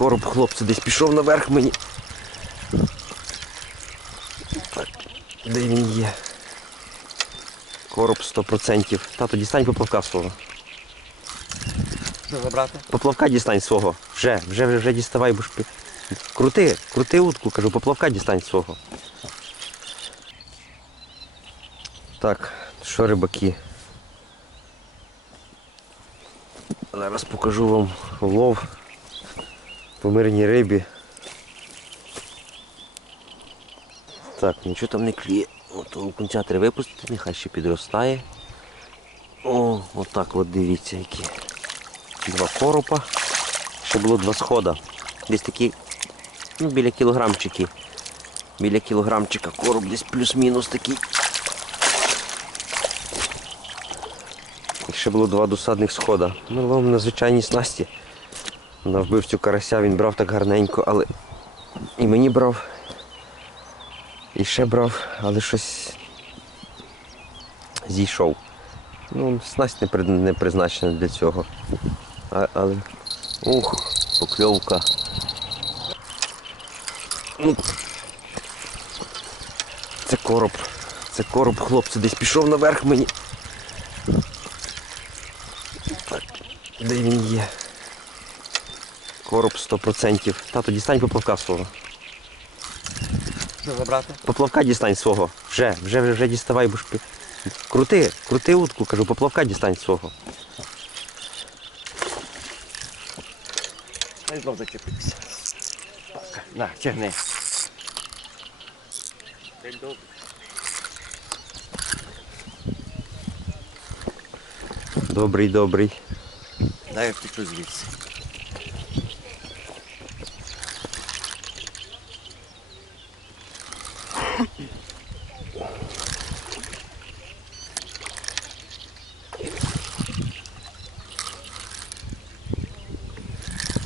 Короб, хлопці, десь пішов наверх мені. Так, де він є? Короб 100%. Тато, дістань поплавка свого. Що забрати? Поплавка дістань свого. Вже, вже, вже, вже діставай, бо ж пи- Крути, крути утку, кажу, поплавка дістань свого. Так, що рибаки? Зараз покажу вам лов по мирній рибі. Так, нічого там не клює. От у кінця треба випустити, нехай ще підростає. О, отак от дивіться які. Два коропа. Ще було два схода. Десь такі, ну, біля кілограмчики. Біля кілограмчика короб десь плюс-мінус такий. І ще було два досадних схода. Ми ловимо на звичайній снасті. На вбивцю карася він брав так гарненько, але і мені брав. І ще брав, але щось зійшов. Ну, снасть не, при- не призначена для цього. А, але. Ух, покльовка. Ну, це короб. Це короб, хлопці, десь пішов наверх мені. Де він є? Короб 100%. Тато, дістань поплавка свого. Що забрати? Поплавка дістань свого. Вже, вже, вже, вже діставай, бо ж Крути, крути утку, кажу, поплавка дістань свого. Дай знов зачепився. Так, на, тягни. Добрий. Добрий, добрий. Дай я втечу звідси.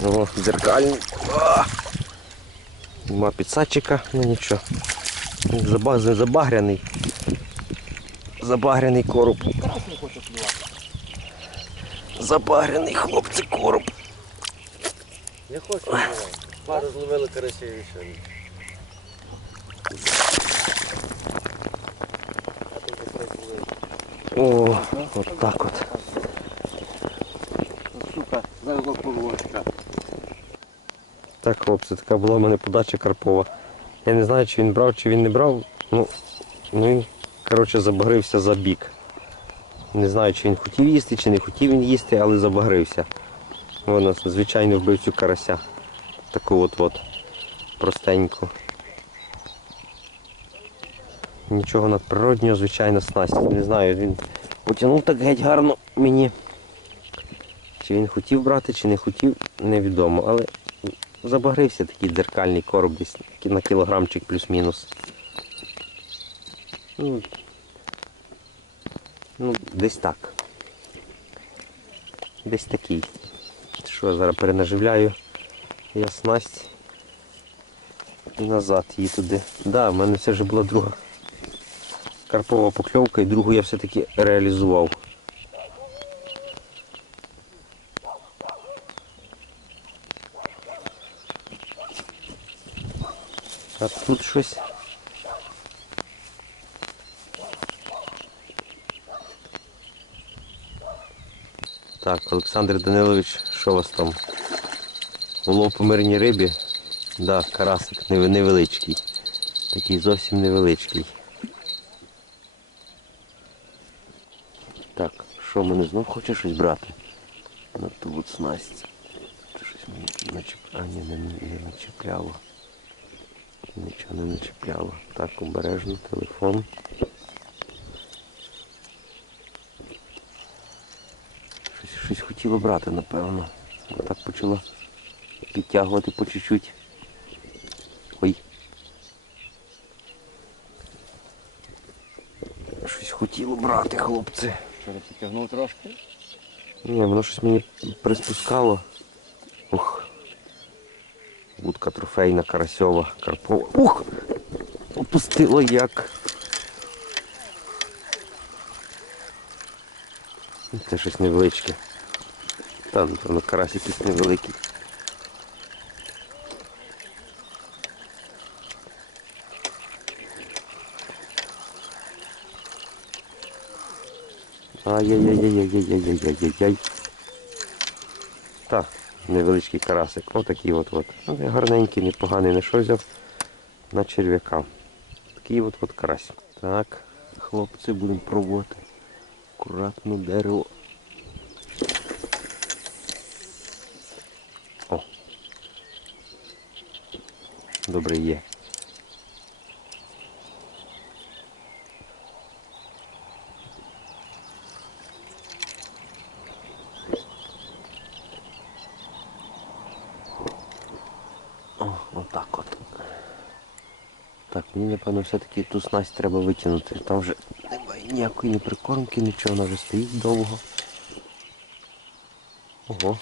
О, дзеркальний. Нема підсадчика, ну нічого. Заба- Забагряний. Забагряний короб. Забагряний хлопці короб. Не хочу. Пару зловили карасів і зловили. О, от так от. Сука, зараз полвочка. Так, хлопці, така була в мене подача Карпова. Я не знаю, чи він брав, чи він не брав. Ну, ну він, коротше, забагрився за бік. Не знаю, чи він хотів їсти, чи не хотів він їсти, але забагрився. Воно звичайно вбивцю карася. Таку от от простеньку. Нічого надприроднього, звичайно, снасть. Не знаю, він потягнув так геть гарно мені. Чи він хотів брати, чи не хотів, невідомо. Але забагрився такий дзеркальний короб десь на кілограмчик плюс-мінус. Ну, ну, десь так. Десь такий. Що я зараз перенаживляю? Я снасть і назад її туди. Так, да, в мене це вже була друга карпова покльовка і другу я все-таки реалізував. А тут щось. Так, Олександр Данилович, що у вас там? Улов по мирній рибі? Да, карасик невеличкий. Такий зовсім невеличкий. Так, що мене знов хоче щось брати? На ту от снасть. Щось мені начеп... А, ні, не, не начепляло. Нічого не начепляло. Так, обережно, телефон. Щось, щось хотіло брати, напевно. Так почало підтягувати по чуть-чуть. Ой. Щось хотіло брати, хлопці. Ти підтягнув трошки? Ні, воно щось мені приспускало. Утка трофейна, карасьова, карпова. Ух! Опустило як. Це щось невеличке. Там, напевно, карась якийсь невеликий. Ай-яй-яй-яй-яй-яй-яй-яй-яй-яй. Так невеличкий карасик. Отакий от от. Ну, гарненький, непоганий, не що взяв на черв'яка. Такий от от карась. Так, хлопці, будемо пробувати. Акуратно дерево. О. Добре є. О, отак от. Так, мені напевно все-таки ту снасть треба витягнути. Там вже немає ніякої ні прикормки, нічого, вона вже стоїть довго. Ого.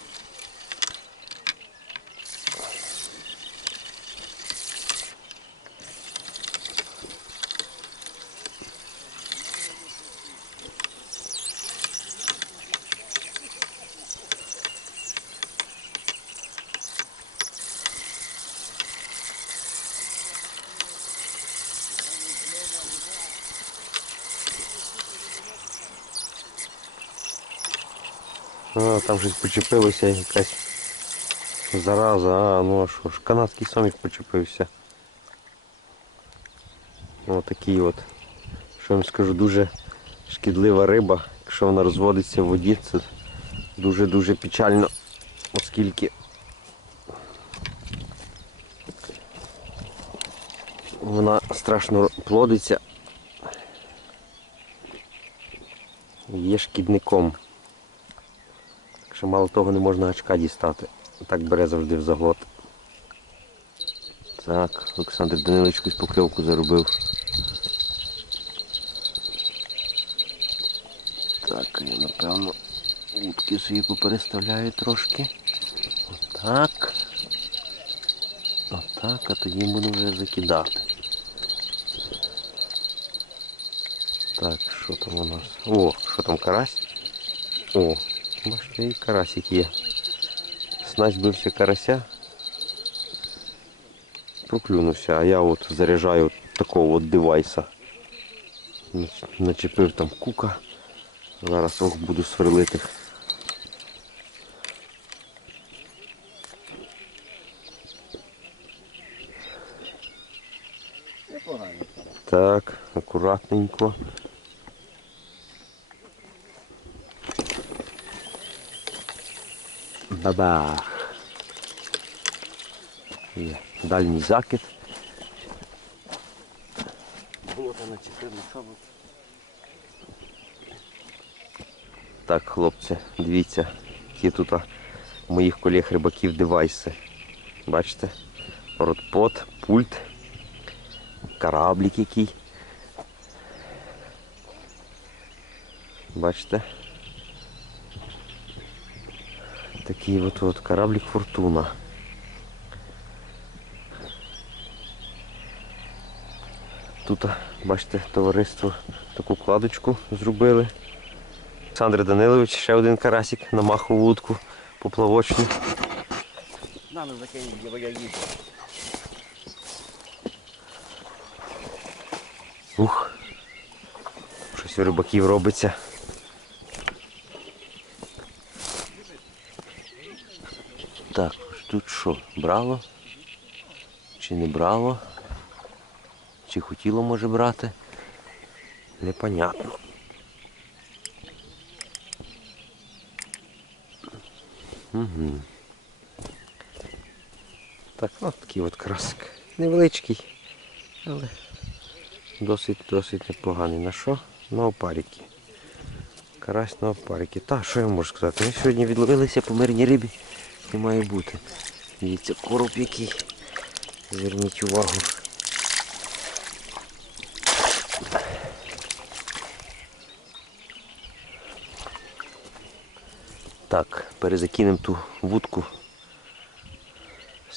А, там щось почепилося якась зараза, а ну а що ж, канадський сомік почепився. Ось такий от. Що вам скажу, дуже шкідлива риба. Якщо вона розводиться в воді, це дуже-дуже печально, оскільки вона страшно плодиться. Є шкідником. Що мало того не можна гачка дістати. Так бере завжди в заглот. Так, Олександр Данилович якусь покльовку заробив. Так, я напевно утки свої попереставляю трошки. Отак. Отак, а тоді буду вже закидати. Так, що там у нас? О, що там карась? О, бачите, і карасик є. Снасть бився карася. Проклюнувся, а я от заряджаю такого от девайса. Начепив там кука. Зараз ох буду сверлити. Так, акуратненько. Бабах. Є. Дальній закид. Начепив, ну що ви? Так, хлопці, дивіться, які тут у моїх колег рибаків девайси. Бачите? Ротпот, пульт, кораблік який. Бачите? Такий от, от кораблік Фортуна. Тут, бачите, товариство таку кладочку зробили. Олександр Данилович, ще один карасик на маху вудку поплавочну. На, ну закинь, бо я їду. Ух. Щось у рибаків робиться. Так, тут що, брало? Чи не брало? Чи хотіло може брати? Непонятно. Угу. Так, ну такий от красик. Невеличкий, але досить досить непоганий. На що? На опарики. Карась на опарики. Та, що я можу сказати? Ми сьогодні відловилися по мирній рибі. Не має бути. Дивіться, короб який. Зверніть увагу. Так, перезакинемо ту вудку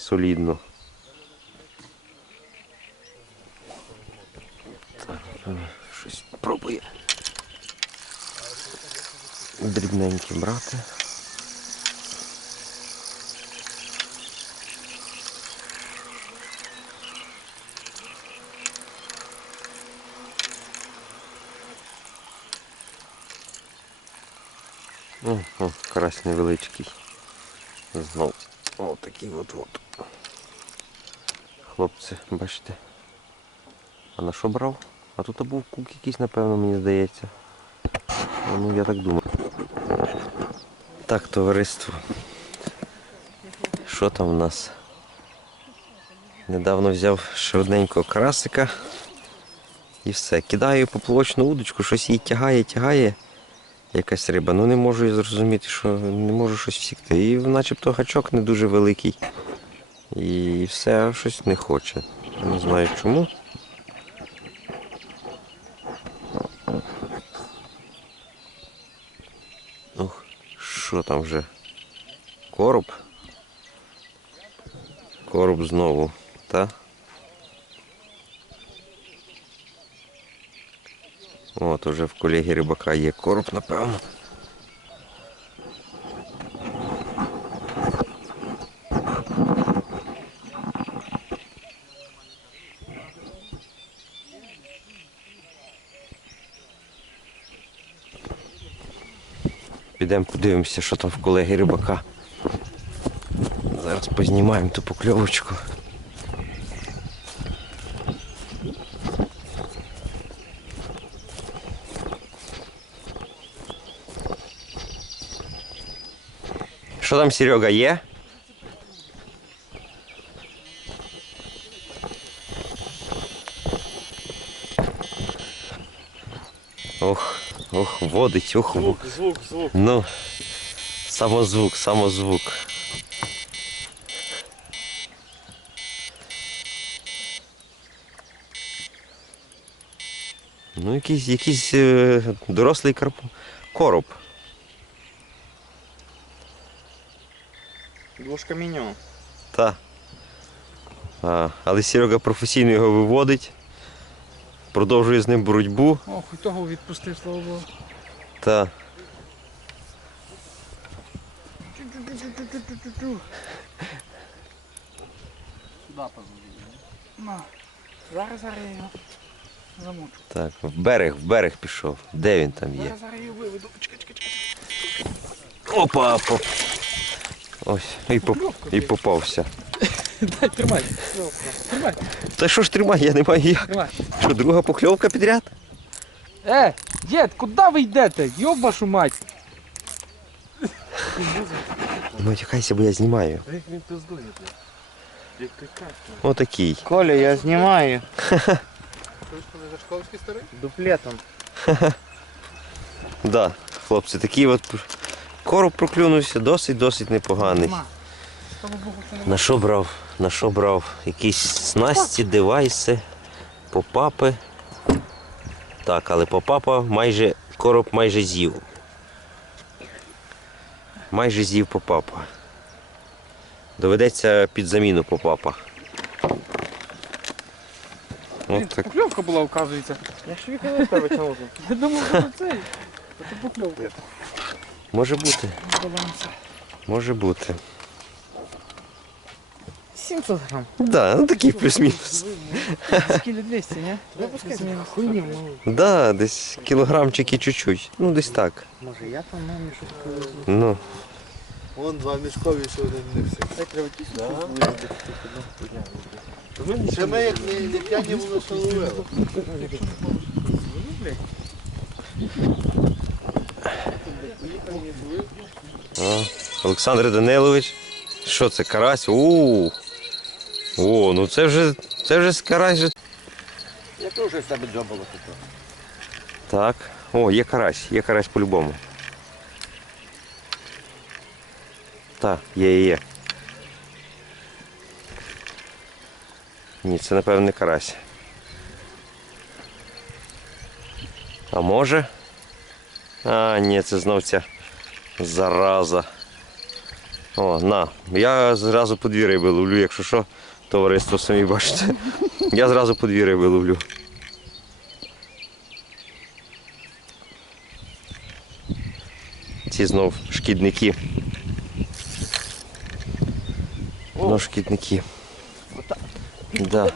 солідно. Так, е, щось пробує. Дрібненькі брати. О, о, карась невеличкий. Знов. О, такий от от. Хлопці, бачите. А на що брав? А тут був кук якийсь, напевно, мені здається. Ну, я так думаю. Так, товариство. Що там в нас? Недавно взяв ще красика. І все. Кидаю поплавочну удочку, щось її тягає, тягає. Якась риба. Ну не можу я зрозуміти, що не можу щось всікти. І начебто гачок не дуже великий. І все щось не хоче. Не знаю чому. Ох, що там вже? Короб? Короб знову, та? От, уже в колеги рибака є короб, напевно. Підемо подивимося, що там в колеги рибака. Зараз познімаємо ту покльовочку. Що там, Серега, є? Ох, ох, водить, ох, Звук, звук, звук. Ну, самозвук, самозвук. Ну, якийсь, якийсь е, дорослий короб. Ложка меню. Та. А, але Серега професійно його виводить. Продовжує з ним боротьбу. Ох, і того відпустив, слава Богу. Та. Сюди. На. Зараз зараз я його замучу. Так, в берег, в берег пішов. Де він там є? Зараз зараз я його виведу. Чекай, чекай, чекай. Опа, поп. Ось, і, поп... і попався. Дай, тримай. Тримай, Та що ж тримай, я не маю як. тримай. Що, друга покльовка підряд? Е, дід, куди ви йдете? Йоб вашу мать. Ну тікайся, бо я знімаю. Як він пиздує. Як ти. Отакий. Коля, я знімаю дуплетом. Да, хлопці, такий от короб проклюнувся, досить-досить непоганий. На що брав? На що брав? Якісь снасті, девайси, попапи. Так, але попапа майже короб майже з'їв. Майже з'їв попапа. Доведеться під заміну попапа. Блін, От так. Покльовка була, оказується. Я ж віки тебе тягнув. Я думав, що це. Це покльовка. Може бути, Баланса. може бути. 700 грам. Да, ну такий плюс-мінус. Скілі 200, ні? Хуйні, ну. Да, десь кілограмчики чуть-чуть. Ну десь так. Може я там мамі щось повезу. Ну. Вон два мішкові, ще один не всі. Так треба тісно. Ще ми як не, п'яні були, що ловили. А, Олександр Данилович. Що це, карась? У. О, ну це вже це вже карась. же- Я теж з тебе джобало таке. Так. О, є карась, є карась по-любому. Так, є, є, є. Ні, це напевно не карась. А може? А, ні, це знов ця зараза. О, на. Я зразу по дві риби ловлю, якщо що, товариство самі бачите. Я зразу по дві риби ловлю. Ці знов шкідники. Знов шкідники. Да.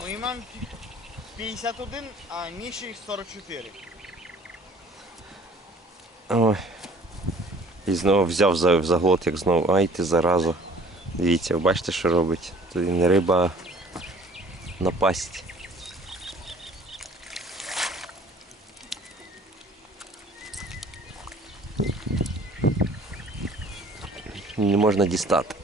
Моїй мамі 51, а Міші 44. Ой. І знову взяв за, за глот, як знову. Ай ти зараза. Дивіться, бачите, що робить? Тут не риба напасть. Не можна дістати.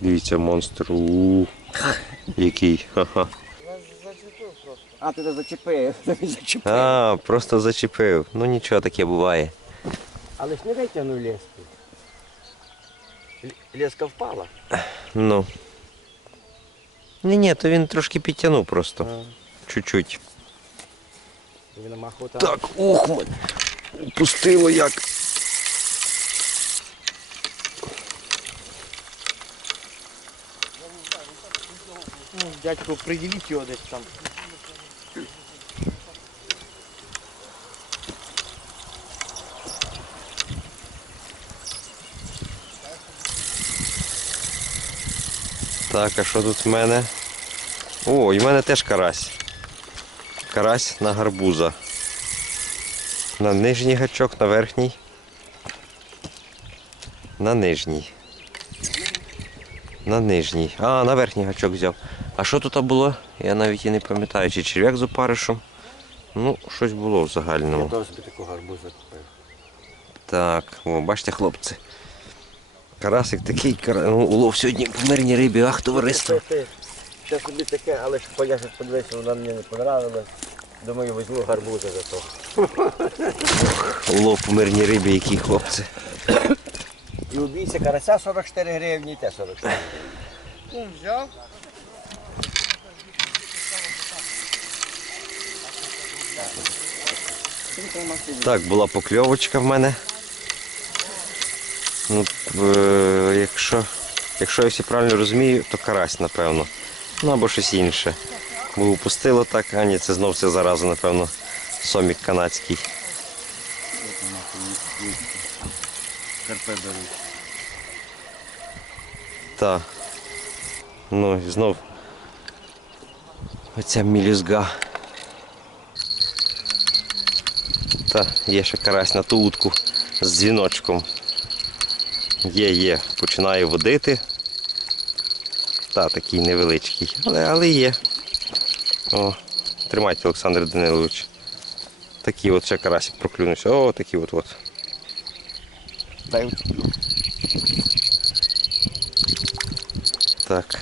Дивіться, монстр. У, який. Ха-ха. А, ти зачепив. зачепив. А, просто зачепив. Ну нічого таке буває. Але ж не витягнув леску. Леска впала. Ну. Ні, ні, то він трошки підтягнув просто. Чуть-чуть. Він намахав там. Так, ух, мене. Пустило як. Ну, дядько, приділіть його десь там. Так, а що тут в мене? О, і в мене теж карась. Карась на гарбуза. На нижній гачок, на верхній. На нижній. На нижній. А, на верхній гачок взяв. А що тут було? Я навіть і не пам'ятаю, чи черв'як з опаришем. Ну, щось було в загальному. Я теж собі таку гарбузу купив. Так, о, бачите, хлопці. Карасик такий, кара... ну, улов сьогодні в мирній рибі, ах, товариство. Це собі таке, але ж щось подивився, вона мені не понравилась. Думаю, візьму гарбуза за то. Улов в мирній рибі, який хлопці. І обійся карася 44 гривні, і те 44. Кум взяв. Так, була покльовочка в мене. Якщо, якщо я все правильно розумію, то карась, напевно. Ну або щось інше. Бо упустило так, а ні, це знов це зараза, напевно, сомік канадський. Карпе беруть. Так. Ну і знов оця мілюзга. Та, є ще карась на ту утку з дзвіночком. Є, є, починає водити. Та, такий невеличкий, але, але є. О, тримайте, Олександр Данилович. Такий от ще карасик проклюнувся. О, такий от от. Дай Так.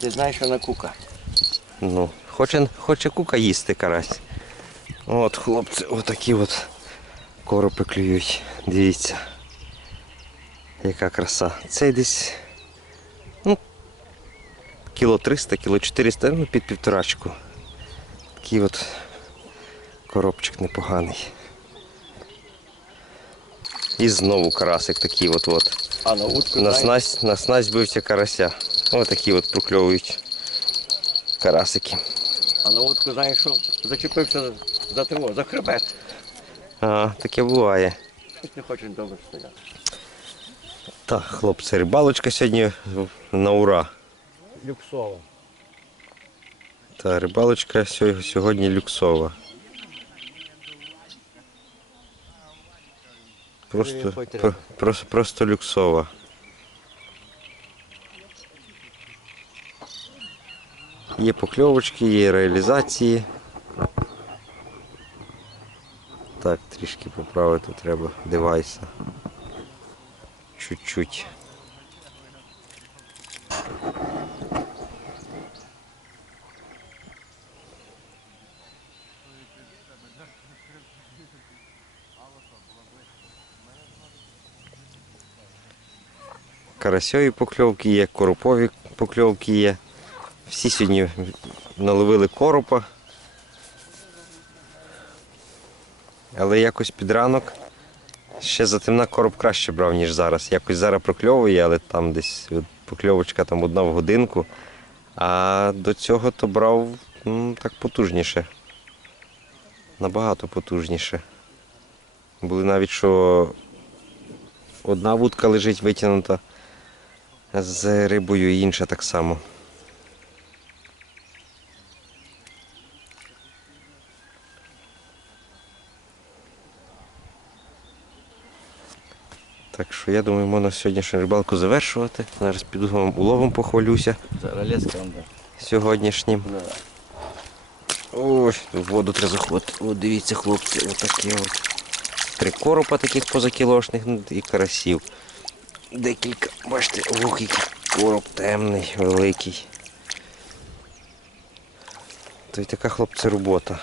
Ти знаєш, що на кука. Ну, хоче, хоче кука їсти карась. От, хлопці, отакі от коропи клюють. Дивіться. Яка краса. Цей десь ну, кіло 300, кіло 400, ну під півторачку. Такий от коробчик непоганий. І знову карасик такий от от. А на утку На снасть, на снасть бився карася. Ось такі от прокльовують карасики. а на утку знаєш, що зачепився за, за за хребет. А, таке буває. Не хочеш добре стояти. Так, хлопці, рибалочка сьогодні на ура. Люксова. Та рибалочка сьогодні люксова. Просто, про- просто, просто люксова. Є покльовочки, є реалізації. Так, трішки поправити треба девайса. Чуть-чуть. карасьові покльовки є, коропові покльовки є. Всі сьогодні наловили коропа. Але якось під ранок ще затемна короб краще брав, ніж зараз. Якось зараз прокльовує, але там десь покльовочка там одна в годинку. А до цього то брав м, так потужніше. Набагато потужніше. Були навіть, що одна вудка лежить витягнута з рибою і інша так само. Так що я думаю, можна сьогоднішню рибалку завершувати. Зараз піду вам уловом похвалюся сьогоднішнім. Ось, в воду треба заходити. От дивіться, хлопці, отаке от. Три коропа таких позакілошних ну, і карасів. Декілька, бачите, ох, який короб темний, великий. То й така хлопці робота.